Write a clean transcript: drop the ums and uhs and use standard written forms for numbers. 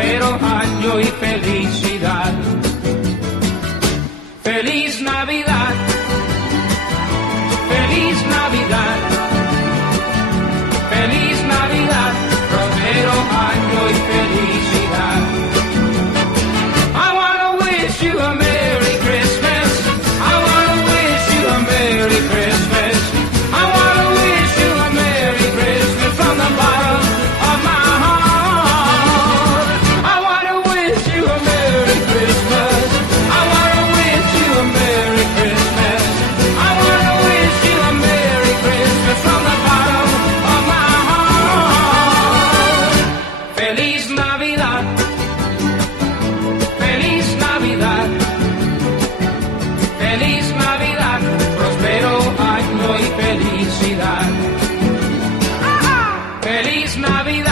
próspero año y felicidad. Feliz Navidad, feliz Navidad, feliz Navidad, próspero año y felicidad. I wanna wish you a Merry Christmas. I wanna wish you a Merry Christmas. I wanna wish you a Merry Christmas from the bottom of my heart. I wanna wish you a Merry Christmas. I wanna wish you a Merry Christmas. I wanna wish you a Merry Christmas from the bottom of my heart. Feliz Navidad, feliz Navidad, feliz Navidad, próspero año y felicidad. Feliz Navidad.